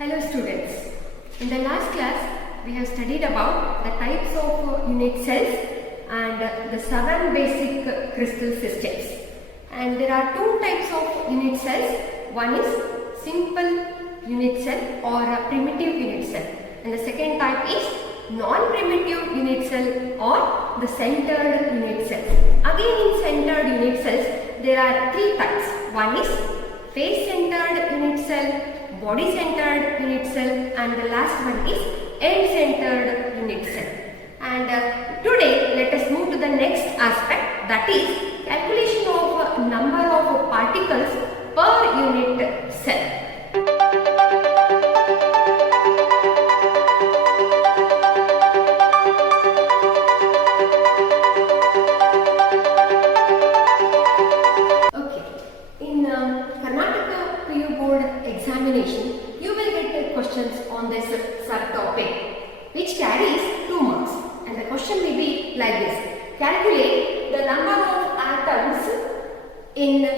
Hello students, in the last class we have studied about the types of unit cells and the 7 basic crystal systems. And there are 2 types of unit cells. One is simple unit cell or a primitive unit cell, and the second type is non-primitive unit cell or the centered unit cells. Again, in centered unit cells there are 3 types. One is face-centered unit cell, body-centered unit cell, and the last one is end-centered unit cell. And today let us move to the next aspect, that is calculation of number of particles per unit cell. Examination, you will get questions on this subtopic which carries 2 marks, and the question may be like this: calculate the number of atoms in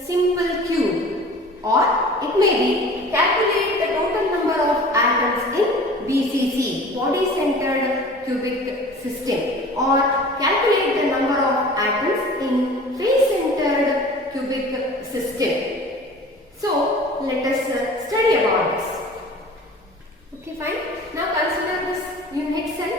simple cube, or it may be calculate the total number of atoms in BCC, body-centered cubic system, or calculate the number of atoms in face-centered cubic system. So, let us study about this. Okay, fine. Now consider this unit cell.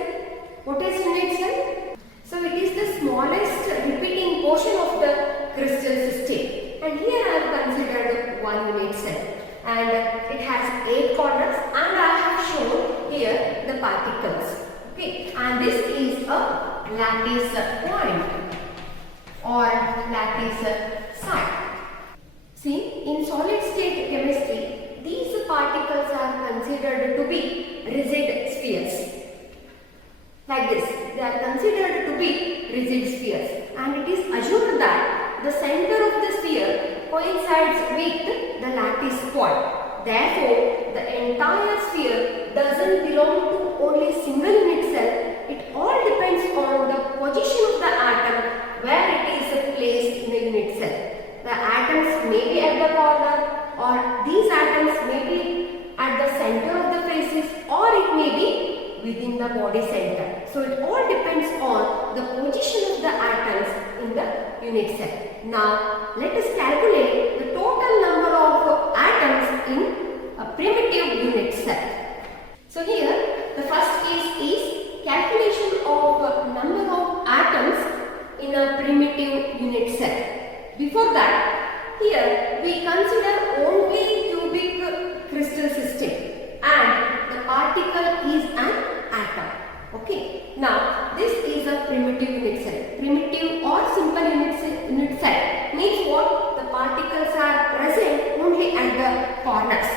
What is unit cell? So, it is the smallest repeating portion of the crystal system. And here I have considered one unit cell. And it has 8 corners, and I have shown here the particles. Okay, and this is a lattice point or lattice site. See, in solid state chemistry, these particles are considered to be rigid spheres. Like this, they are considered to be rigid spheres, and it is assumed that the center of the sphere coincides with the lattice point. Therefore, the entire sphere doesn't belong to only single unit cell. It all depends on the position of the atom where it is placed in the unit cell. The atoms may be at the corner, or these atoms may be at the center of the faces, or it may be within the body center. So it all depends on the position of the atoms in the unit cell. Now let us calculate the total number of atoms in a primitive unit cell. So here the first case is calculation of number of atoms in a primitive unit cell. Before that, here we consider only cubic crystal system, and the particle is an atom. Okay. Now this is a primitive unit cell. Primitive or simple unit cell means what? The particles are present only at the corners.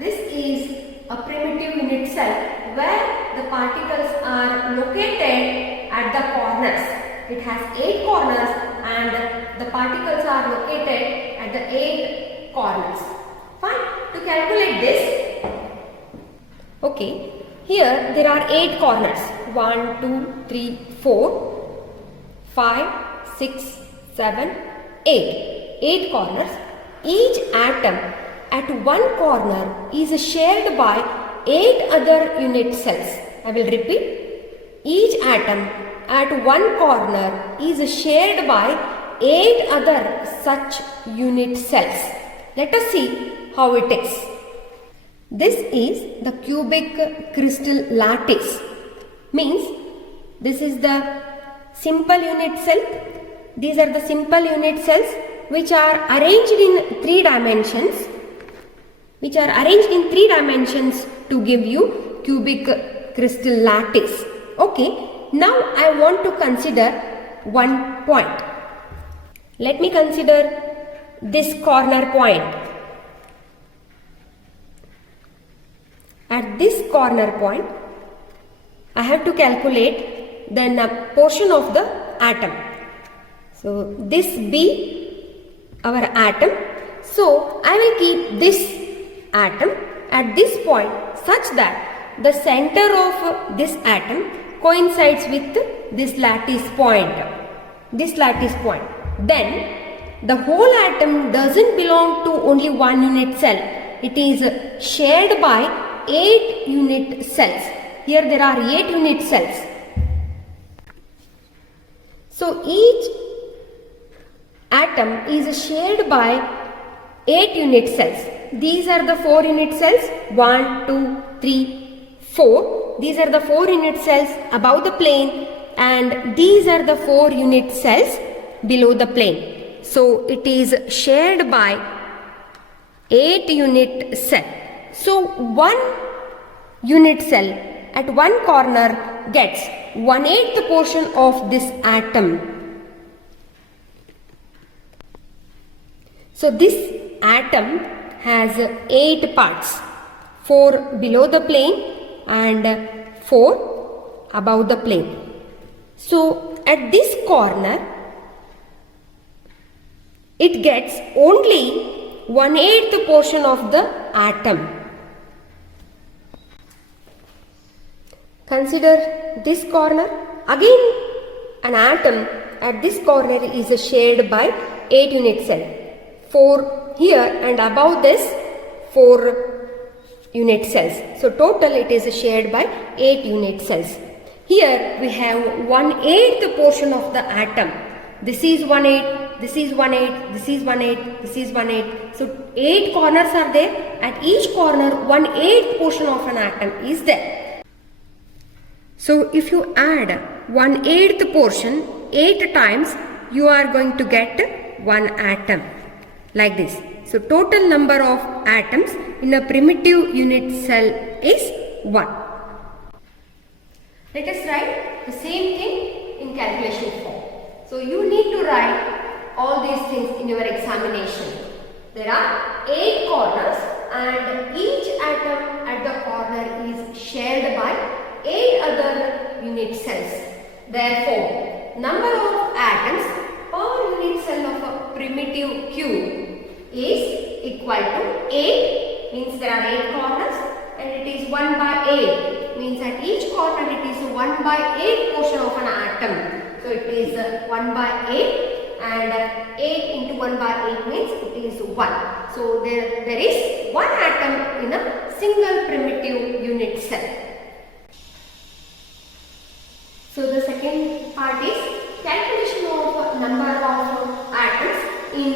This is a primitive unit cell where the particles are located at the corners. It has 8 corners, and the particles are located at the 8 corners. Fine. To calculate this, okay, here there are 8 corners. 1, 2, 3, 4, 5, 6, 7, 8. 8 corners. Each atom at one corner is shared by 8 other unit cells. I will repeat. Each atom at one corner is shared by 8 other such unit cells. Let us see how it is. This is the cubic crystal lattice. Means this is the simple unit cell. These are the simple unit cells which are arranged in 3 dimensions. To give you cubic crystal lattice. Okay. Now I want to consider one point. Let me consider this corner point. At this corner point, I have to calculate the portion of the atom. So this be our atom. So I will keep this atom at this point such that the center of this atom coincides with this lattice point. Then the whole atom doesn't belong to only one unit cell. it is shared by 8 unit cells. Here there are 8 unit cells. So each atom is shared by 8 unit cells. These are the 4 unit cells. 1, 2, 3, 4. These are the 4 unit cells above the plane, and these are the 4 unit cells below the plane. So it is shared by 8 unit cell. So one unit cell at one corner gets 1/8 portion of this atom. So this atom has 8 parts, 4 below the plane and 4 above the plane. So at this corner it gets only 1/8 portion of the atom. Consider this corner. Again an atom at this corner is shared by 8 unit cell. 4 here and above this 4 unit cells. So total it is shared by 8 unit cells. Here we have 1/8 portion of the atom. This is 1/8, this is 1/8, this is 1/8, this is 1/8. So 8 corners are there. At each corner 1/8 portion of an atom is there. So if you add 1/8 portion 8 times, you are going to get 1 atom like this. So total number of atoms in a primitive unit cell is 1. Let us write the same thing in calculation form. So you need to write all these things in your examination. There are 8 corners and each atom at the corner is shared by 8 other unit cells. Therefore, number of atoms per unit cell of a primitive cube is equal to 8, means there are 8 corners, and it is 1 by 8, means at each corner it is 1 by 8 portion of an atom. So it is 1 by 8, and 8 into 1 by 8 means it is 1. So there is 1 atom in a single primitive unit cell. So the second part is calculation of number of atoms in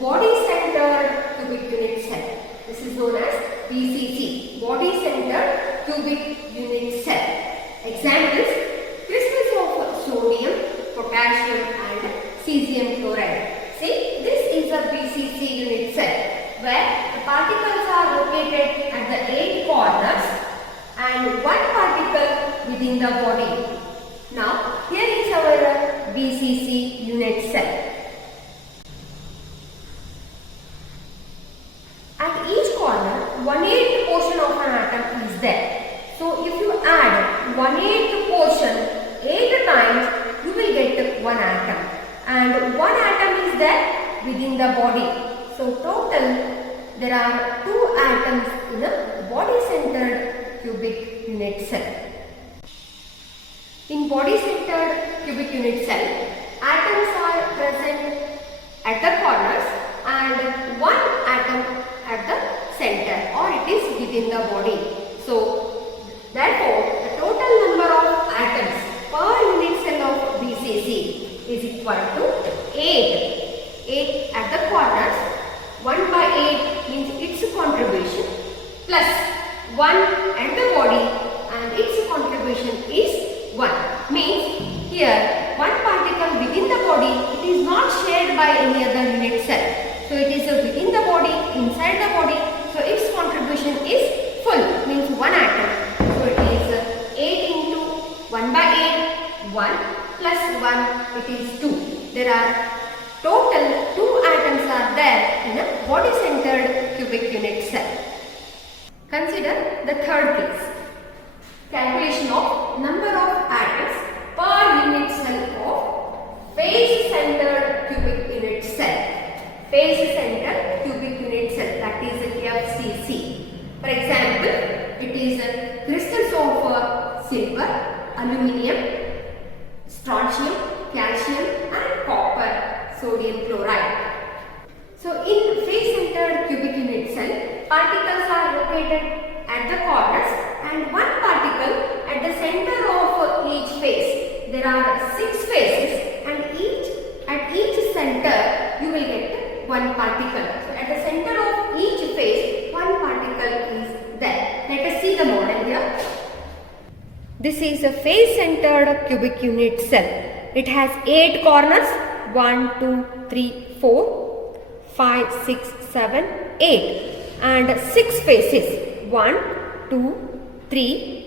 body-centered cubic unit cell. This is known as BCC, body-centered cubic unit cell. Examples: crystals of sodium, potassium and cesium chloride. See, this is a BCC unit cell where the particles are located at the 8 corners and 1 particle within the body. Now, here is our BCC unit cell. At each corner, 1/8 portion of an atom is there. So, if you add 1/8 portion 8 times, you will get 1 atom. And 1 atom is there within the body. So, total there are 2 atoms in a body-centered cubic unit cell. In body-centered cubic unit cell, atoms are present at the corners and 1 atom at the center, or it is within the body. So, therefore, the total number of atoms per unit cell of BCC is equal to 8. 8 at the corners, 1 by 8 means its contribution, plus 1 at the body and its contribution is 1, means here 1 particle within the body, it is not shared by any other unit cell. So it is within the body, inside the body, so its contribution is full, means 1 atom. So it is 8 into 1 by 8, 1 plus 1, it is 2. There are total 2 atoms are there in a body-centered cubic unit cell. Consider the third case. Calculation of number of atoms per unit cell of FaceCentered cubic unit cell. FaceCentered cubic unit cell, that is FCC. For example, it is crystals of silver, aluminium, strontium, calcium and copper, sodium chloride. So in FaceCentered cubic unit cell, particles are located at the corners and one particle at the center of each face. There are 6 faces and at each center you will get one particle. So at the center of each face one particle is there. Let us see the model here. This is a face-centered cubic unit cell. It has 8 corners, 1, 2, 3, 4, 5, 6, 7, 8 and 6 faces, 1, 2, 3,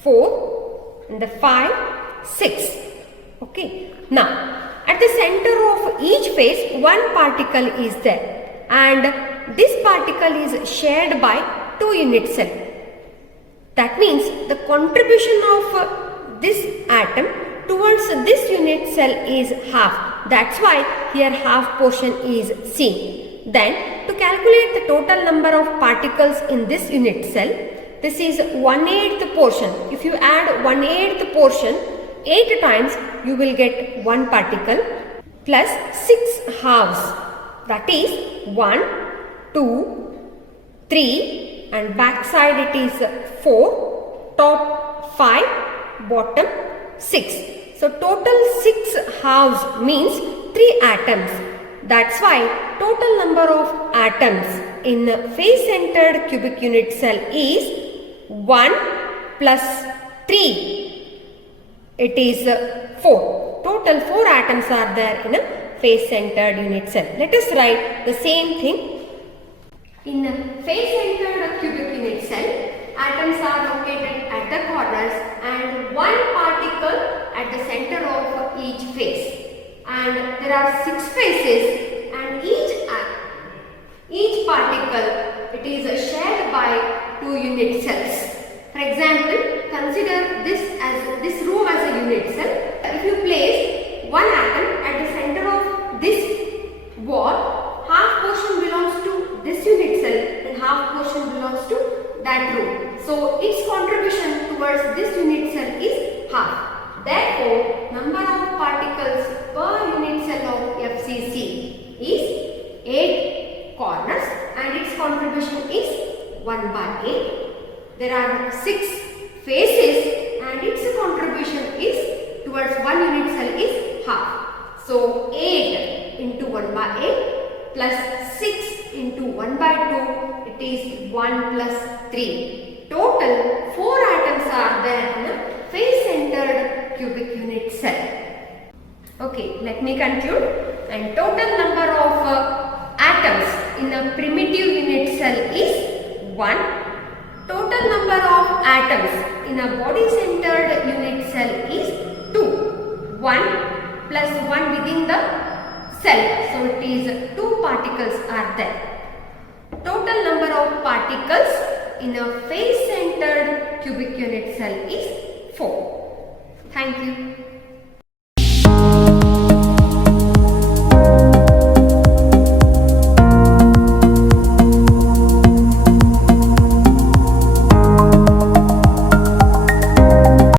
4 and the 5, 6. Okay. Now, at the center of each face, one particle is there and this particle is shared by 2 unit cells. That means the contribution of this atom towards this unit cell is half. That's why here half portion is seen. Then to calculate the total number of particles in this unit cell, this is 1/8 portion. If you add 1/8 portion 8 times, you will get 1 particle plus 6 halves. That is 1, 2, 3 and back side it is 4, top 5, bottom 6. So total 6 halves means 3 atoms. That's why total number of atoms in face-centered cubic unit cell is 1 plus 3. It is 4. Total 4 atoms are there in a face-centered unit cell. Let us write the same thing. In a face-centered cubic unit cell, atoms are located at the corners and one particle at the center of each face. And there are 6 faces and each particle it is shared by 2 unit cells. For example, consider this room as a unit cell. If you place one atom at the center of this wall, half portion belongs to this unit cell and half portion belongs to that room. So its contribution towards this unit cell is half. Therefore, number of particles per unit cell of FCC is 8 corners and its contribution is 1/8. There are 6 faces and its contribution is towards 1 unit cell is half. So 8 into 1/8 plus 6 into 1/2, it is 1 plus 3. Total 4 atoms are there in a face-centered cubic unit cell. Okay, let me conclude. And total number of atoms in a primitive unit cell is 1. Total number of atoms in a body-centered unit cell is 2. 1 plus 1 within the cell. So it is 2 particles are there. Total number of particles in a face-centered cubic unit cell is 4. Thank you.